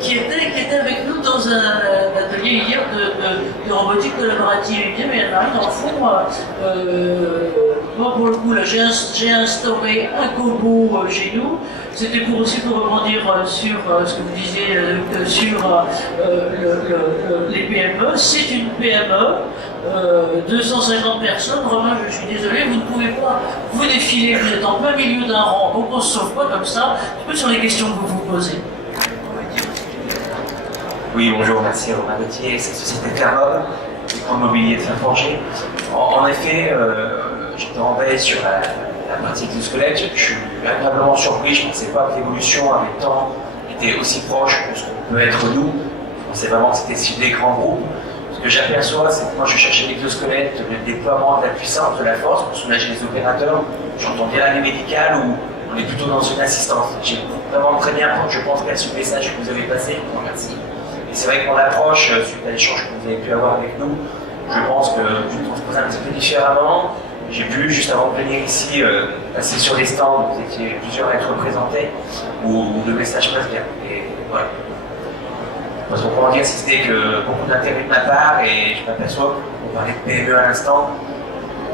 qui était avec nous dans un atelier hier de robotique collaborative. Il me dit, mais dans le fond, moi pour le coup, là, j'ai instauré un Kobo chez nous. C'était aussi pour rebondir sur ce que vous disiez sur les PME. C'est une PME, 250 personnes. Romain, je suis désolé, vous ne pouvez pas vous défiler, vous êtes en plein milieu d'un rang, donc on ne se sauve pas comme ça. Un peu sur les questions que vous vous posez. Oui, bonjour, merci Romain Gauthier, c'est Société Clermont, écran mobilier de Saint-Forger. En effet, j'étais en veille sur la partie exosquelette, je suis agréablement surpris, je ne pensais pas que l'évolution avec le temps était aussi proche de ce qu'on peut être nous. Je pensais vraiment que c'était ciblé grands groupes. Ce que j'aperçois, c'est que moi je cherchais l'exosquelette, le déploiement de la puissance, de la force pour soulager les opérateurs. J'entends bien l'année médicale où on est plutôt dans une assistance. J'ai vraiment très bien, je pense, perçu le message que vous avez passé, merci. Et c'est vrai que mon approche, suite à l'échange que vous avez pu avoir avec nous, je pense que je transposais un petit peu différemment. J'ai pu, juste avant de venir ici, passer sur les stands, vous étiez plusieurs à être représentés, où le message passe bien. Et voilà. Parce qu'on pourrait dire si c'était que beaucoup d'intérêt de ma part, et je m'aperçois qu'on parlait de PME à l'instant,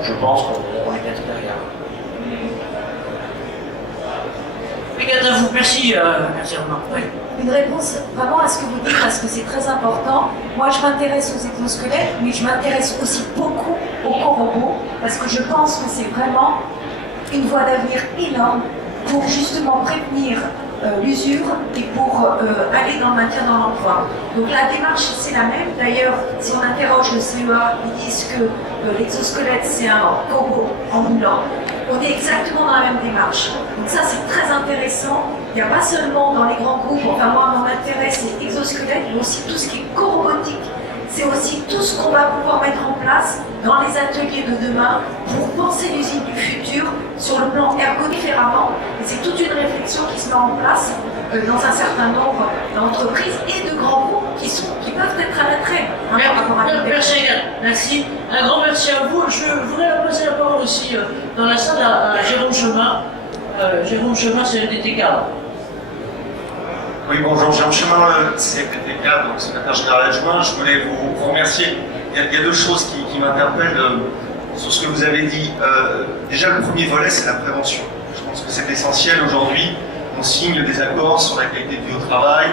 je pense qu'on est bientôt derrière. Regarde à vous, merci, merci Romain. Oui. Une réponse vraiment à ce que vous dites, parce que c'est très important. Moi, je m'intéresse aux exosquelettes, mais je m'intéresse aussi beaucoup aux corps-robots, parce que je pense que c'est vraiment une voie d'avenir énorme pour justement prévenir l'usure et pour aller dans le maintien dans l'emploi. Donc la démarche, c'est la même. D'ailleurs, si on interroge le CEA, ils disent que l'exosquelette, c'est un corbeau ambulant. On est exactement dans la même démarche. Donc ça, c'est très intéressant. Il n'y a pas seulement dans les grands groupes, enfin moi, mon intérêt, c'est exosquelette, mais aussi tout ce qui est corobotique. C'est aussi tout ce qu'on va pouvoir mettre en place dans les ateliers de demain pour penser l'usine du futur sur le plan ergo différemment. Et c'est toute une réflexion qui se met en place dans un certain nombre d'entreprises et de grands groupes qui peuvent être à la traîne. Merci. Un grand merci à vous. Je voudrais passer la parole aussi dans la salle à Jérôme Chemin. Jérôme Chemin, c'est le DTK. Oui, bonjour, Jérôme Chemin, c'est PTK, donc secrétaire général adjoint. Je voulais vous remercier. Il y a deux choses qui m'interpellent sur ce que vous avez dit. Déjà, le premier volet, c'est la prévention. Je pense que c'est essentiel aujourd'hui. On signe des accords sur la qualité de vie au travail.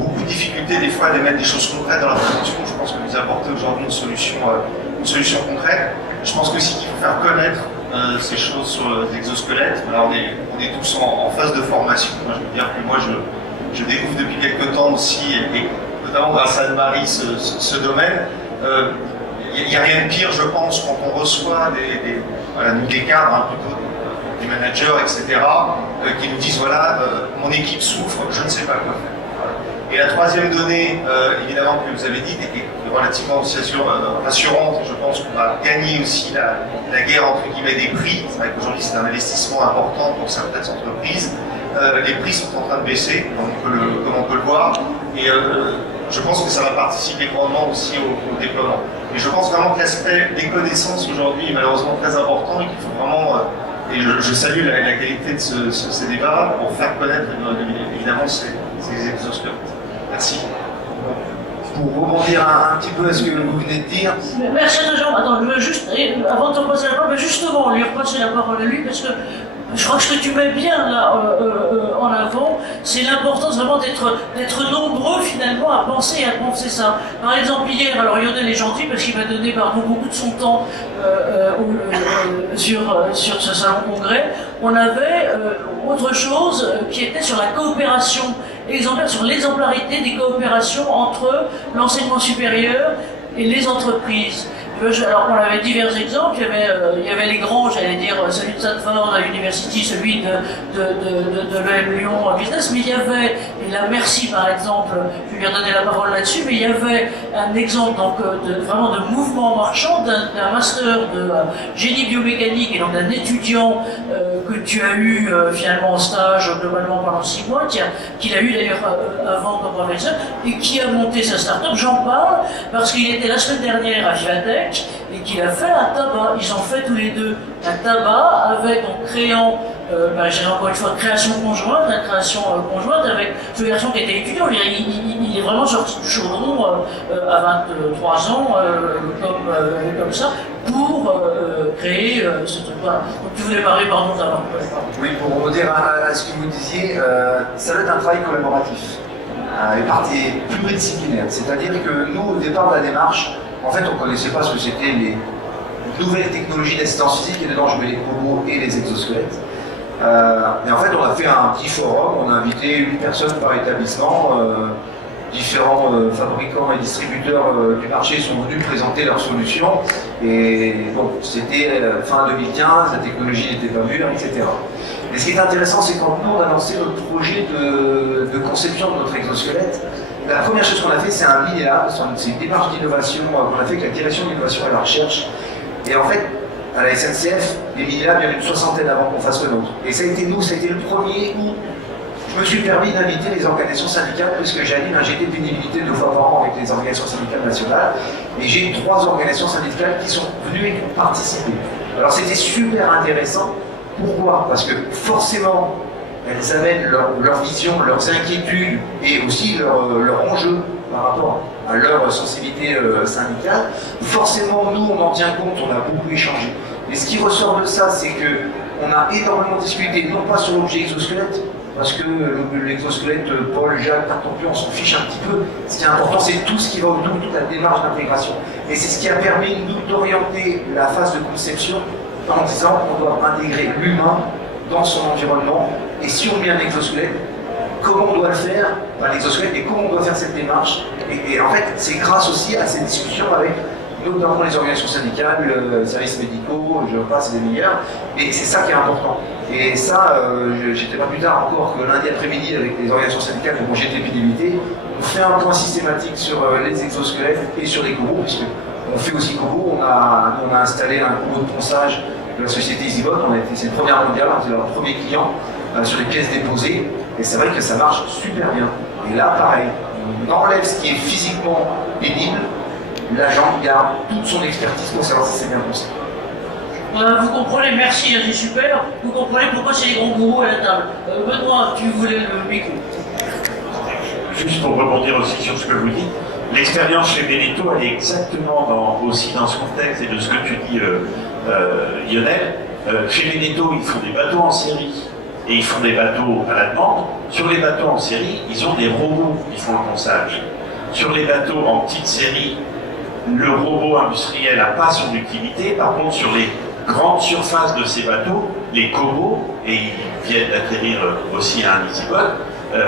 Beaucoup de difficultés, des fois, à mettre des choses concrètes dans la prévention. Je pense que vous apportez aujourd'hui une solution concrète. Je pense aussi qu'il faut faire connaître ces choses sur l'exosquelette. Voilà, on est tous en phase de formation. Moi, je veux dire que moi, je découvre depuis quelques temps aussi, et notamment grâce à Anne-Marie, ce domaine. Il n'y a rien de pire, je pense, quand on reçoit des cadres, plutôt des managers, etc., qui nous disent voilà, mon équipe souffre, je ne sais pas quoi faire. Voilà. Et la troisième donnée, évidemment, que vous avez dit, est relativement aussi rassurante. Je pense qu'on va gagner aussi la guerre entre guillemets des prix. C'est vrai qu'aujourd'hui, c'est un investissement important pour certaines entreprises. Les prix sont en train de baisser, comme on peut le voir, et je pense que ça va participer grandement aussi au déploiement. Et je pense vraiment que l'aspect des connaissances aujourd'hui est malheureusement très important et qu'il faut vraiment, et je salue la qualité de ces débats pour faire connaître évidemment ces exosquelettes. Merci. Pour rebondir un petit peu à ce que vous venez de dire. Merci à Jean. Attends, je veux juste, avant de te repasser la parole, justement, lui repasser la parole à lui, parce que je crois que ce que tu mets bien là en avant, c'est l'importance vraiment d'être nombreux finalement à penser ça. Par exemple hier, alors Lionel est gentil parce qu'il m'a donné beaucoup de son temps sur ce salon congrès. On avait autre chose qui était sur la coopération exemplaire, sur l'exemplarité des coopérations entre l'enseignement supérieur et les entreprises. Alors on avait divers exemples, il y avait les grands, j'allais dire celui de Stanford University, celui de l'EM Lyon Business, mais il y avait, et là merci par exemple, je lui ai donné la parole là-dessus, mais il y avait un exemple donc, vraiment de mouvement marchand, d'un master de génie biomécanique et donc d'un étudiant que tu as eu finalement en stage globalement pendant 6 mois, qu'il a eu d'ailleurs avant comme professeur, et qui a monté sa start-up. J'en parle parce qu'il était la semaine dernière à Vivatech et qu'il a fait un tabac. Ils ont fait tous les deux un tabac en créant j'ai encore une fois création conjointe, la création conjointe avec ce garçon qui était étudiant. Il est vraiment sorti du chaudron à 23 ans, comme ça, pour créer ce truc-là. Donc tu voulais parler, pardon, d'abord. Oui, pour rebondir à ce que vous disiez, ça doit être un travail collaboratif et partie pluridisciplinaire. C'est-à-dire que nous, au départ de la démarche, en fait, on ne connaissait pas ce que c'était les nouvelles technologies d'assistance physique, et dedans je mets les cobots et les exosquelettes. Et en fait, on a fait un petit forum, on a invité 8 personnes par établissement. Différents fabricants et distributeurs du marché sont venus présenter leurs solutions. Et bon, c'était fin 2015, la technologie n'était pas mûre, etc. Et ce qui est intéressant, c'est quand nous on a lancé notre projet de conception de notre exosquelette, la première chose qu'on a fait, c'est un mini-lab, c'est une démarche d'innovation qu'on a fait avec la direction d'innovation et la recherche. Et en fait, à la SNCF, les mini-labs, il y en a une 60aine avant qu'on fasse le nôtre. Et ça a été nous, c'était le premier où je me suis permis d'inviter les organisations syndicales, puisque j'anime un GT pénibilité 2 fois par an avec les organisations syndicales nationales. Et j'ai 3 organisations syndicales qui sont venues et qui ont participé. Alors c'était super intéressant. Pourquoi? Parce que forcément, elles amènent leur vision, leurs inquiétudes et aussi leurs enjeux par rapport à leur sensibilité syndicale. Forcément, nous, on en tient compte, on a beaucoup échangé. Et ce qui ressort de ça, c'est qu'on a énormément discuté, non pas sur l'objet exosquelette, parce que l'exosquelette, Paul, Jacques, Tartampion, on s'en fiche un petit peu. Ce qui est important, c'est tout ce qui va autour, toute la démarche d'intégration. Et c'est ce qui a permis, nous, d'orienter la phase de conception en disant qu'on doit intégrer l'humain dans son environnement. Et si on met un exosquelette, comment on doit le faire, pas l'exosquelette, mais comment on doit faire cette démarche. Et en fait, c'est grâce aussi à ces discussions avec notamment les organisations syndicales, les services médicaux, je passe des meilleurs, et c'est ça qui est important. Et ça, j'étais pas plus tard encore que lundi après-midi avec les organisations syndicales de mon GT pénibilité, on fait un point systématique sur les exosquelettes et sur les cobots, puisque on fait aussi cobots, on a installé un cobot de ponçage de la société EasyBot, c'est une première mondiale, c'est leur premier client sur les pièces déposées, et c'est vrai que ça marche super bien. Et là, pareil, on enlève ce qui est physiquement pénible, l'agent garde toute son expertise pour savoir si c'est bien pensé. Vous comprenez, merci, c'est super. Vous comprenez pourquoi c'est les grands gourous à la table. Benoît, tu voulais le micro. Juste pour rebondir aussi sur ce que vous dites, l'expérience chez Beneteau, elle est exactement aussi dans ce contexte et de ce que tu dis, Lionel. Chez Beneteau, ils font des bateaux en série et ils font des bateaux à la demande. Sur les bateaux en série, ils ont des robots qui font le ponçage. Sur les bateaux en petite série, le robot industriel n'a pas son utilité. Par contre, sur les grandes surfaces de ces bateaux, les cobots, et ils viennent d'atterrir aussi à un EasyBot,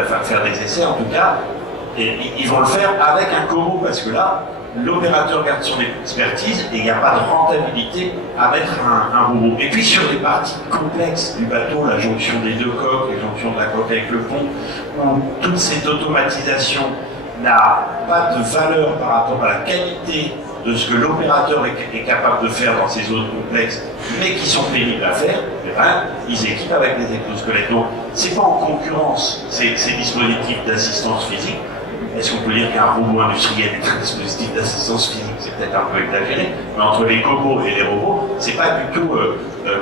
enfin faire des essais en tout cas, et ils vont le faire avec un cobo parce que là, l'opérateur garde son expertise et il n'y a pas de rentabilité à mettre un robot. Et puis sur les parties complexes du bateau, la jonction des 2 coques, la jonction de la coque avec le pont, où toute cette automatisation n'a pas de valeur par rapport à la qualité de ce que l'opérateur est capable de faire dans ces zones complexes, mais qui sont pénibles à faire, eh ben, ils équipent avec des exosquelettes. Donc, c'est pas en concurrence ces dispositifs d'assistance physique. Est-ce qu'on peut dire qu'un robot industriel est un dispositif d'assistance physique? C'est peut-être un peu exagéré, mais entre les cobots et les robots, c'est pas du tout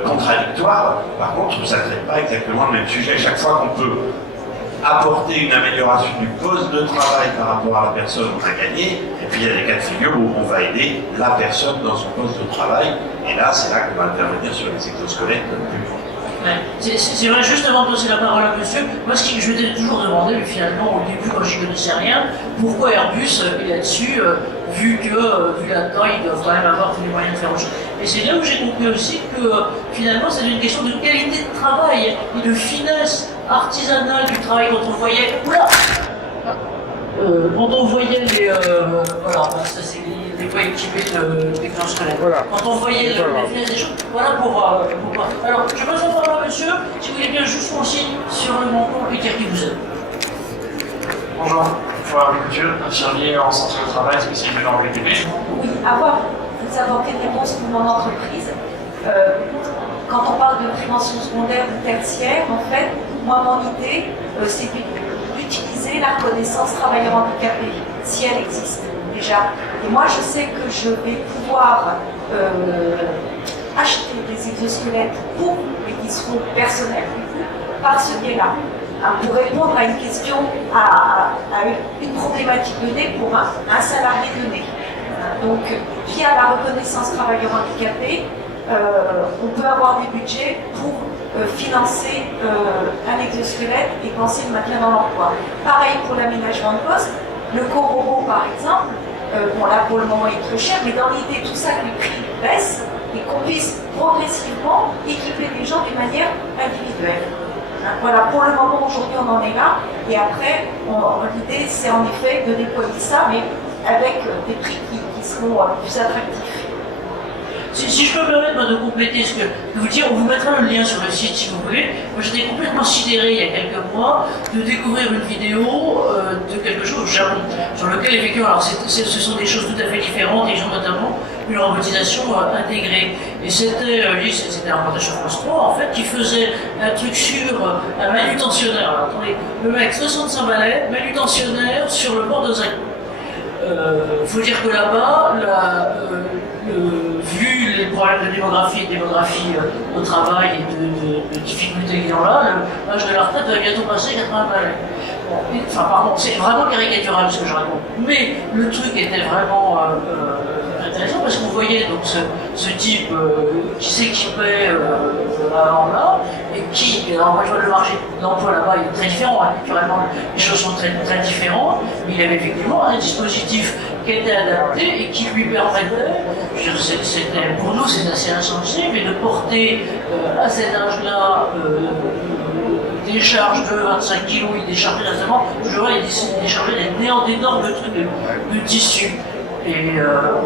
contradictoire. Par contre, ça ne traite pas exactement le même sujet. Chaque fois qu'on peut apporter une amélioration du poste de travail par rapport à la personne, on a gagné. Et puis il y a des cas de figure où on va aider la personne dans son poste de travail. Et là, c'est là qu'on va intervenir sur les exosquelettes. Ouais. C'est vrai, juste avant de passer la parole à monsieur, moi ce que je m'étais toujours demandé, mais finalement au début quand je ne connaissais rien, pourquoi Airbus est là-dessus, vu la taille, ils doivent quand même avoir tous les moyens de faire autre chose. Et c'est là où j'ai compris aussi que finalement c'est une question de qualité de travail et de finesse artisanale du travail quand on voyait. Oula quand on voyait les. Voilà, ça c'est les coéquipiers d'exosquelettes. Voilà. Quand on voyait les finesses des choses, voilà pour. Alors, je passe la parole à monsieur, si vous voulez bien juste mon signe sur le menton et dire qui vous êtes. Bonjour, Florent Couture, infirmier en centre de travail spécialisé dans le VTP. Oui, vous avez quelle réponse pour mon entreprise. Quand on parle de prévention secondaire ou tertiaire, en fait, moi, mon idée, c'est d'utiliser la reconnaissance travailleur handicapé, si elle existe déjà. Et moi, je sais que je vais pouvoir acheter des exosquelettes pour, et qui seront personnels par ce biais-là, pour répondre à une question, à une problématique donnée pour un salarié donné. Donc, via la reconnaissance travailleur handicapé, on peut avoir des budgets pour financer un exosquelette et penser le maintien dans l'emploi. Pareil pour l'aménagement de poste, le corps-robot par exemple, bon là pour le moment il est trop cher, mais dans l'idée tout ça que les prix baissent et qu'on puisse progressivement équiper les gens d'une manière individuelle. Voilà, pour le moment aujourd'hui on en est là, et après l'idée c'est en effet de déployer ça, mais avec des prix qui seront plus attractifs. Si je peux me permettre de compléter ce que vous dire, on vous mettra le lien sur le site si vous voulez. Moi j'étais complètement sidéré il y a quelques mois de découvrir une vidéo de quelque chose sur lequel effectivement, alors ce sont des choses tout à fait différentes, ils ont notamment une robotisation intégrée. Et c'était un reportage sur France 3 en fait qui faisait un truc sur un manutentionnaire. Alors, attendez, le mec 65 balais, manutentionnaire sur le port de Zacco. Faut dire que là-bas, vu les problèmes de démographie au travail et de difficultés qu'ils ont là, l'âge de la retraite va bientôt passer 80 balais. Enfin, pardon, c'est vraiment caricatural ce que je raconte. Mais le truc était vraiment intéressant parce qu'on voyait donc ce type qui s'équipait là et qui, alors moi je vois le marché de l'emploi là-bas il est très différent, hein, naturellement les choses sont très, très différentes, mais il y avait effectivement un dispositif qui était adapté et qui lui permettait, pour nous c'est assez insensé, mais de porter à cet âge-là des charges de 25 kg, il déchargeait récemment, je vois, il déchargeait d'énormes trucs de tissu. Et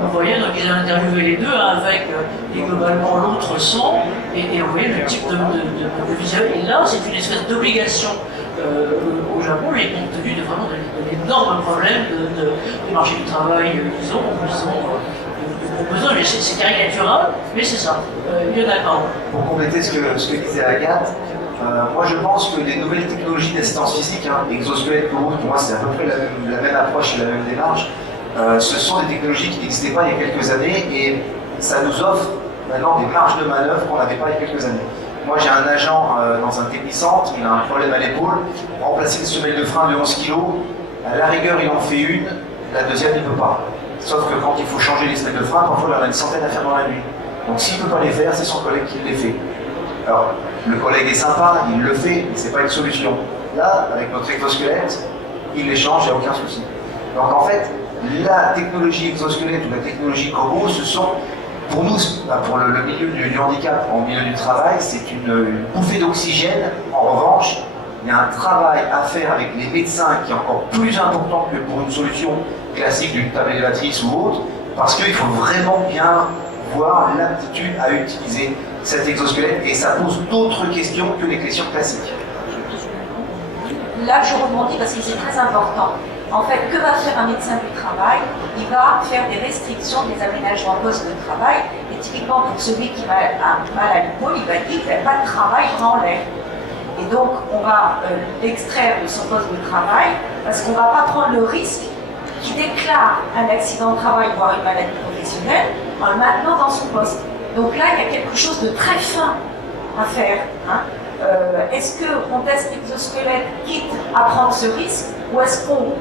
on voyait, donc ils avaient interviewé les deux avec et globalement l'autre sans, et on voyait le type de visuel. Et là, c'est une espèce d'obligation au Japon, et compte tenu de vraiment de l'énorme problème du marché du travail qu'ils ont besoin, mais c'est caricatural, mais c'est ça. Il y en a pas. Pour compléter ce que disait Agathe, moi je pense que les nouvelles technologies d'assistance physique, exosquelette, pour moi c'est à peu près la même approche et la même démarche. Ce sont des technologies qui n'existaient pas il y a quelques années et ça nous offre maintenant des marges de manœuvre qu'on n'avait pas il y a quelques années. Moi j'ai un agent dans un technicentre, il a un problème à l'épaule, remplacer une semelle de frein de 11 kg, à la rigueur il en fait une, la deuxième il ne peut pas. Sauf que quand il faut changer les semelles de frein, parfois il en a une centaine à faire dans la nuit. Donc s'il ne peut pas les faire, c'est son collègue qui les fait. Alors le collègue est sympa, il le fait, mais ce n'est pas une solution. Là, avec notre exosquelette, il les change, il n'y a aucun souci. Donc en fait, la technologie exosquelette ou la technologie Kobo, ce sont, pour nous, pour le milieu du handicap, en milieu du travail, c'est une bouffée d'oxygène. En revanche, il y a un travail à faire avec les médecins qui est encore plus important que pour une solution classique d'une table élévatrice ou autre, parce qu'il faut vraiment bien voir l'aptitude à utiliser cet exosquelette et ça pose d'autres questions que les questions classiques. Là, je rebondis parce que c'est très important. En fait, que va faire un médecin du travail? Il va faire des restrictions des aménagements postes de travail. Et typiquement, pour celui qui a mal à l'épaule, il va dire qu'il n'y a pas de travail en l'air. Et donc, on va l'extraire de son poste de travail parce qu'on ne va pas prendre le risque qu'il déclare un accident de travail, voire une maladie professionnelle, en le maintenant dans son poste. Donc là, il y a quelque chose de très fin à faire. Est-ce qu'on teste l'exosquelette quitte à prendre ce risque ou est-ce qu'on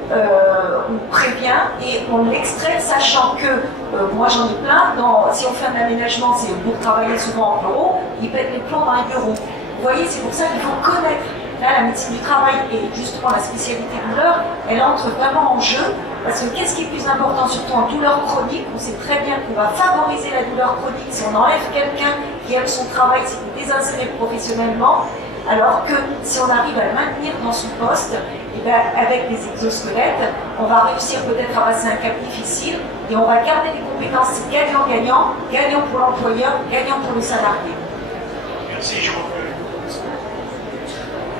prévient et on l'extrait sachant que, moi j'en ai plein, si on fait un aménagement, c'est pour travailler souvent en bureau, ils pètent les plombs dans les bureaux. Vous voyez, c'est pour ça qu'il faut connaître. Là, la médecine du travail et justement la spécialité douleur, elle entre vraiment en jeu parce que qu'est-ce qui est plus important, surtout en douleur chronique, on sait très bien qu'on va favoriser la douleur chronique si on enlève quelqu'un qui aime son travail, si on désinsérer professionnellement, alors que si on arrive à le maintenir dans son poste, et bien, avec les exosquelettes, on va réussir peut-être à passer un cap difficile et on va garder les compétences gagnant-gagnant, gagnant pour l'employeur, gagnant pour le salarié. Merci, je crois.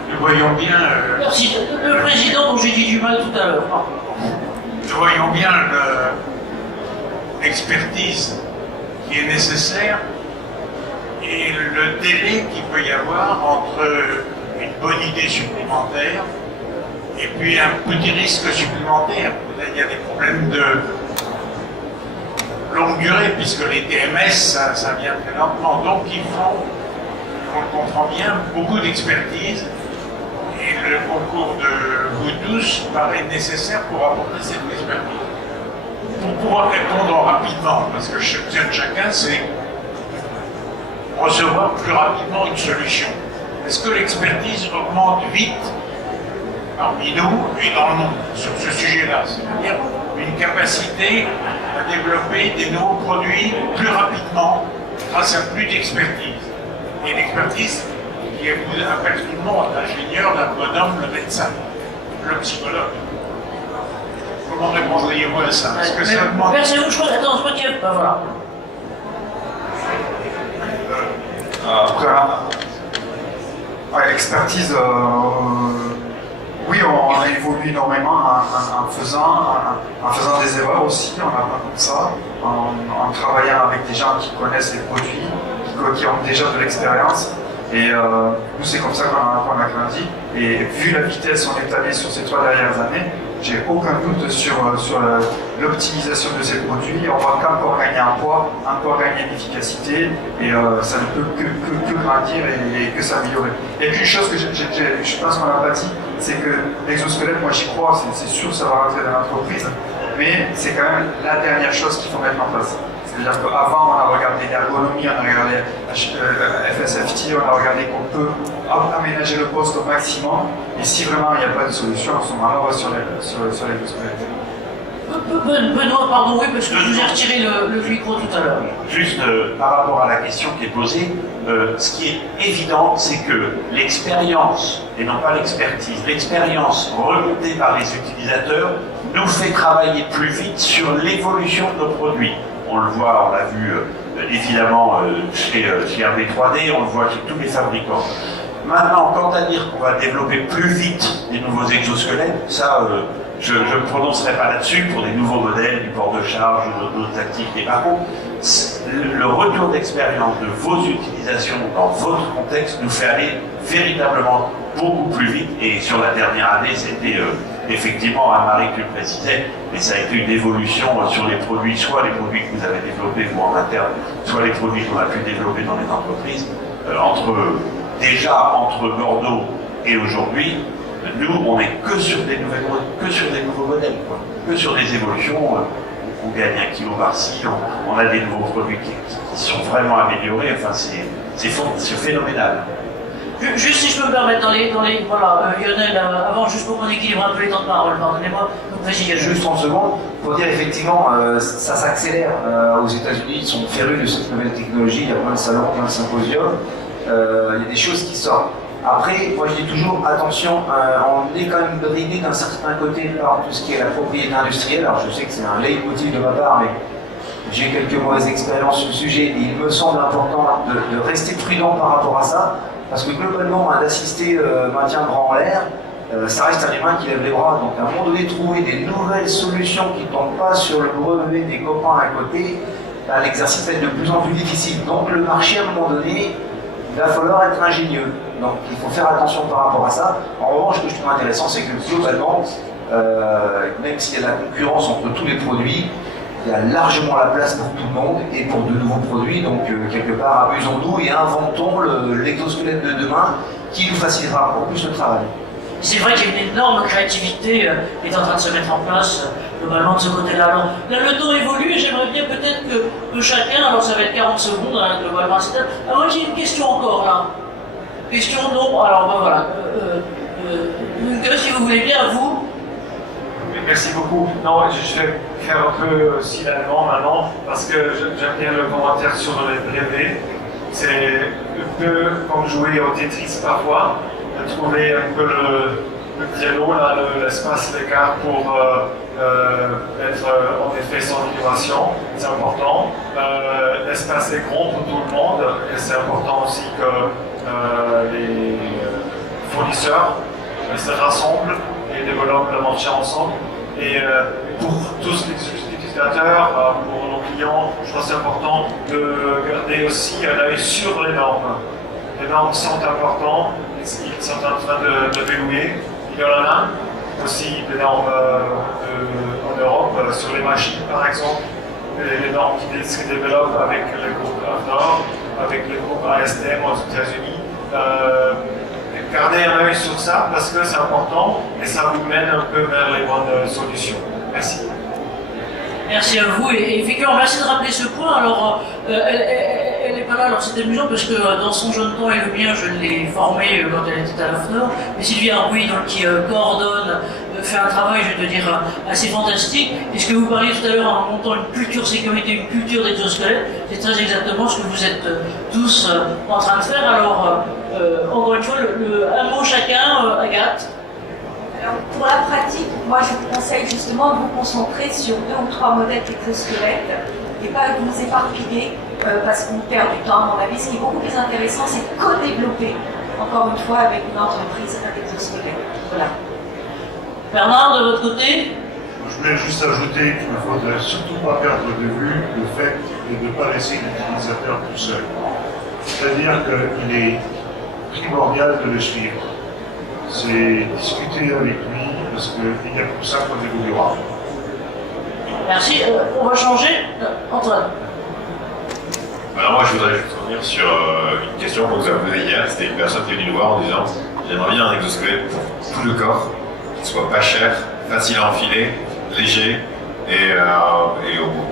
Nous voyons bien. Merci. Le président dont j'ai dit du mal tout à l'heure. Nous voyons bien l'expertise qui est nécessaire et le délai qu'il peut y avoir entre une bonne idée supplémentaire et puis un petit risque supplémentaire. Il y a des problèmes longue durée, puisque les TMS, ça vient très lentement. Donc il faut, on le comprend bien, beaucoup d'expertise. Et le concours de vous tous paraît nécessaire pour apporter cette expertise. Pour pouvoir répondre rapidement, parce que chacun, c'est recevoir plus rapidement une solution. Est-ce que l'expertise augmente vite parmi nous et dans le monde sur ce sujet-là? C'est-à-dire une capacité à développer des nouveaux produits plus rapidement grâce à plus d'expertise. Et l'expertise qui appelle tout le monde, l'ingénieur, l'agronome, le médecin, le psychologue. Comment répondriez-vous à ça? Est-ce que ça augmente? Merci beaucoup, je crois qu'il y a... Ben voilà. Après, l'expertise, oui, on a évolué énormément en faisant des erreurs aussi, on apprend comme ça, en travaillant avec des gens qui connaissent les produits, qui ont déjà de l'expérience. Et nous, c'est comme ça qu'on a grandi. Et vu la vitesse qu'on est allé sur ces 3 dernières années, j'ai aucun doute sur l'optimisation de ces produits. On va qu'encore gagner en poids, encore gagner en efficacité, et ça ne peut que grandir et que s'améliorer. Et puis une chose que je pense qu'on n'a pas dit, c'est que l'exosquelette, moi j'y crois, c'est sûr que ça va rentrer dans l'entreprise, mais c'est quand même la dernière chose qu'il faut mettre en place. C'est-à-dire qu'avant, on a regardé l'ergonomie, on a regardé FSFT, on a regardé qu'on peut aménager le poste au maximum. Et si vraiment il n'y a pas de solution, à ce moment-là, on va sur l'exosquelette. Benoît, pardon, oui, parce que je vous ai retiré le micro tout à l'heure. Juste par rapport à la question qui est posée, ce qui est évident, c'est que l'expérience, et non pas l'expertise, l'expérience remontée par les utilisateurs nous fait travailler plus vite sur l'évolution de nos produits. On le voit, on l'a vu évidemment chez RB3D, on le voit chez tous les fabricants. Maintenant, quant à dire qu'on va développer plus vite des nouveaux exosquelettes, ça, je ne me prononcerai pas là-dessus pour des nouveaux modèles, du port de charge, d'autres activités. Par contre, le retour d'expérience de vos utilisations dans votre contexte nous fait aller véritablement beaucoup plus vite. Et sur la dernière année, c'était effectivement, Anne-Marie qui le précisait, mais ça a été une évolution sur les produits, soit les produits que vous avez développés vous en interne, soit les produits qu'on a pu développer dans les entreprises. Entre Bordeaux et aujourd'hui, nous, on n'est que sur des nouveaux modèles, quoi. Que sur des évolutions. On gagne 1 kilo par-ci, on a des nouveaux produits qui sont vraiment améliorés. Enfin, c'est phénoménal. Juste si je peux me permettre, voilà, Lionel, avant, juste pour qu'on équilibre un peu les temps de parole, pardonnez-moi. Donc vas-y, Lionel. Juste 30 secondes, pour dire effectivement, ça s'accélère. Aux États-Unis, ils sont férus de cette nouvelle technologie, il y a plein de salons, plein de symposiums, il y a des choses qui sortent. Après, moi je dis toujours, attention, on est quand même bridé d'un certain côté par tout ce qui est la propriété industrielle. Alors je sais que c'est un leitmotiv de ma part, mais j'ai quelques mauvaises expériences sur le sujet et il me semble important de rester prudent par rapport à ça, parce que globalement, d'assister maintien bras en l'air, ça reste un humain qui lève les bras. Donc à un moment donné, trouver des nouvelles solutions qui ne tombent pas sur le brevet des copains à côté, l'exercice va être de plus en plus difficile. Donc le marché, à un moment donné, il va falloir être ingénieux. Donc il faut faire attention par rapport à ça. En revanche, ce que je trouve intéressant, c'est que globalement, même s'il y a de la concurrence entre tous les produits, il y a largement la place pour tout le monde et pour de nouveaux produits. Donc quelque part, amusons-nous et inventons l'exosquelette de demain qui nous facilitera encore plus le travail. C'est vrai qu'il y a une énorme créativité qui est en train de se mettre en place globalement de ce côté-là. Alors, là, le temps évolue et j'aimerais bien peut-être que chacun, alors ça va être 40 secondes hein, globalement, etc. Alors moi j'ai une question encore là. Question non, alors ben voilà. Si vous voulez bien, vous. Merci beaucoup. Non, je vais faire un peu aussi l'allemand maintenant, parce que j'aime bien le commentaire sur les brevets. C'est un peu comme jouer au Tetris parfois, de trouver un peu le dialogue, là, l'espace, l'écart pour être en effet sans innovation, c'est important. L'espace est grand pour tout le monde, et c'est important aussi que les fournisseurs se rassemblent et développent le marché ensemble. Et pour tous les utilisateurs, pour nos clients, je pense que c'est important de garder aussi un œil sur les normes. Les normes sont importantes, ils sont en train d'évoluer. Il y en a aussi des normes en Europe sur les machines par exemple, les normes qui se développent avec le groupe AFNOR, avec le groupe ASTM aux États-Unis. Gardez un œil sur ça parce que c'est important et ça vous mène un peu vers les bonnes solutions. Merci. Merci à vous et effectivement merci de rappeler ce point. Alors elle n'est pas là, alors c'est amusant parce que dans son jeune temps et le mien je l'ai formée quand elle était à l'AFNOR, mais Sylvie Arbouy donc, qui coordonne, fait un travail je vais te dire assez fantastique. Et ce que vous parliez tout à l'heure en montant une culture sécurité, une culture d'exosquelette, c'est très exactement ce que vous êtes tous en train de faire. Alors encore une fois un mot chacun, Agathe. Alors, pour la pratique, moi je vous conseille justement de vous concentrer sur 2 ou 3 modèles d'exosquelettes et pas de vous éparpiller parce qu'on perd du temps à mon avis. Ce qui est beaucoup plus intéressant, c'est de co-développer, encore une fois, avec une entreprise d'exosquelettes. Voilà. Bernard, de votre côté? Je voulais juste ajouter qu'il ne faudrait surtout pas perdre de vue le fait de ne pas laisser l'utilisateur tout seul. C'est-à-dire qu'il est primordial de le suivre. C'est discuter avec lui, parce qu'il y a comme ça qu'on évoluera. Merci. On va changer. Antoine. Alors moi je voudrais juste revenir sur une question qu'on vous a posée hier. C'était une personne qui est venue nous voir en disant j'aimerais bien un exosquelette pour tout le corps, qui soit pas cher, facile à enfiler, léger et au bout.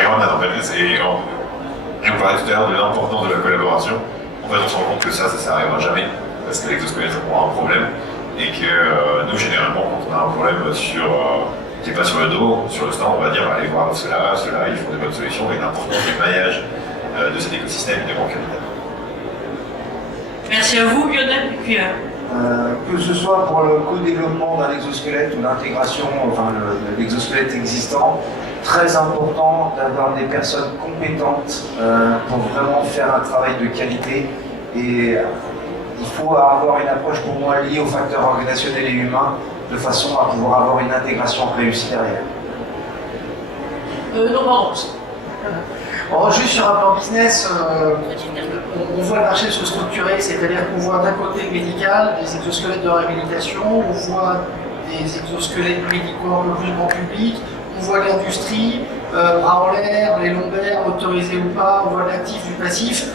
Iron Man en fait. Et on parlait tout à l'heure de l'importance de la collaboration. En fait on se rend compte que ça n'arrivera jamais. Parce que l'exosquelette aura un problème et que nous généralement quand on a un problème qui n'est pas sur le dos, sur le stand, on va dire allez voir ceux-là, ils font des bonnes solutions et l'importance du maillage de cet écosystème est vraiment capital. Merci à vous Lionel. Et puis, que ce soit pour le co-développement d'un exosquelette ou l'intégration, enfin l'exosquelette existant, très important d'avoir des personnes compétentes pour vraiment faire un travail de qualité et il faut avoir une approche pour moi liée aux facteurs organisationnels et humains de façon à pouvoir avoir une intégration réussie derrière. Non, pardon. Bon, juste sur un plan business, on voit le marché se structurer, c'est-à-dire qu'on voit d'un côté le médical, des exosquelettes de réhabilitation, on voit des exosquelettes médicaux un peu plus grand public, on voit l'industrie, bras en l'air, les lombaires, autorisés ou pas, on voit l'actif du passif.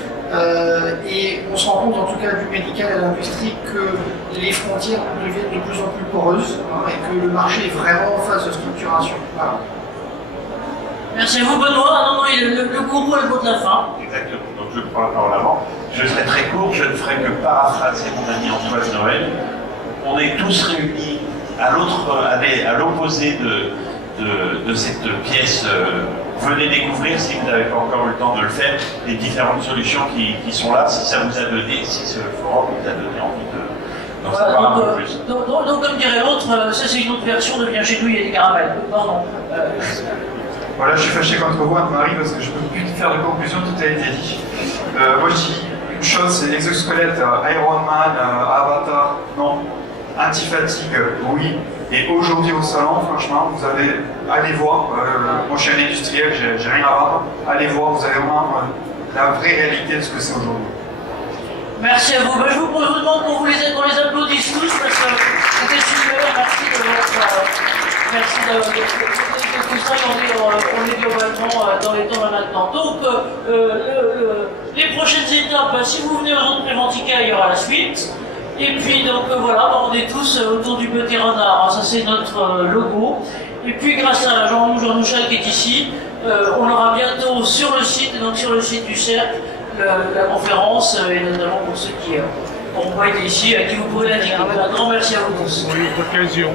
Et on se rend compte, en tout cas du médical à l'industrie, que les frontières deviennent de plus en plus poreuses et que le marché est vraiment en phase de structuration. Voilà. Merci à vous Benoît. Non, le gourou est le mot de la fin. Exactement, donc je prends la parole avant. Je serai très court, je ne ferai que paraphraser mon ami Antoine Noël. On est tous réunis à l'opposé de cette pièce. Venez découvrir, si vous n'avez pas encore eu le temps de le faire, les différentes solutions qui sont là, si ça vous a donné, si ce forum vous a donné envie d'en savoir un peu plus. Donc comme dirait l'autre, ça c'est une autre version de Viens chez nous, il y a des caramels. Pardon. Voilà, je suis fâché contre vous, Anne-Marie, parce que je ne peux plus faire de conclusion, tout a été dit. Moi je dis une chose, c'est l'exosquelette Iron Man, Avatar, non. Anti-fatigue, oui. Et aujourd'hui au salon, franchement, allez voir, moi je suis un industriel, j'ai rien à vendre, allez voir, vous allez vraiment la vraie réalité de ce que c'est aujourd'hui. Merci à vous. Je vous demande qu'on les applaudisse tous parce que c'était super. Merci de tout ça. On est globalement dans les temps maintenant. Donc, les prochaines étapes, si vous venez aux autres Préventica, il y aura la suite. Et puis donc voilà, on est tous autour du petit renard, ça c'est notre logo. Et puis grâce à Jean Mouchal qui est ici, on aura bientôt sur le site, donc sur le site du Cercle, la conférence, et notamment pour ceux qui n'ont pas été ici, à qui vous pouvez l'indiquer. Un grand merci à vous tous. Oui, d'occasion.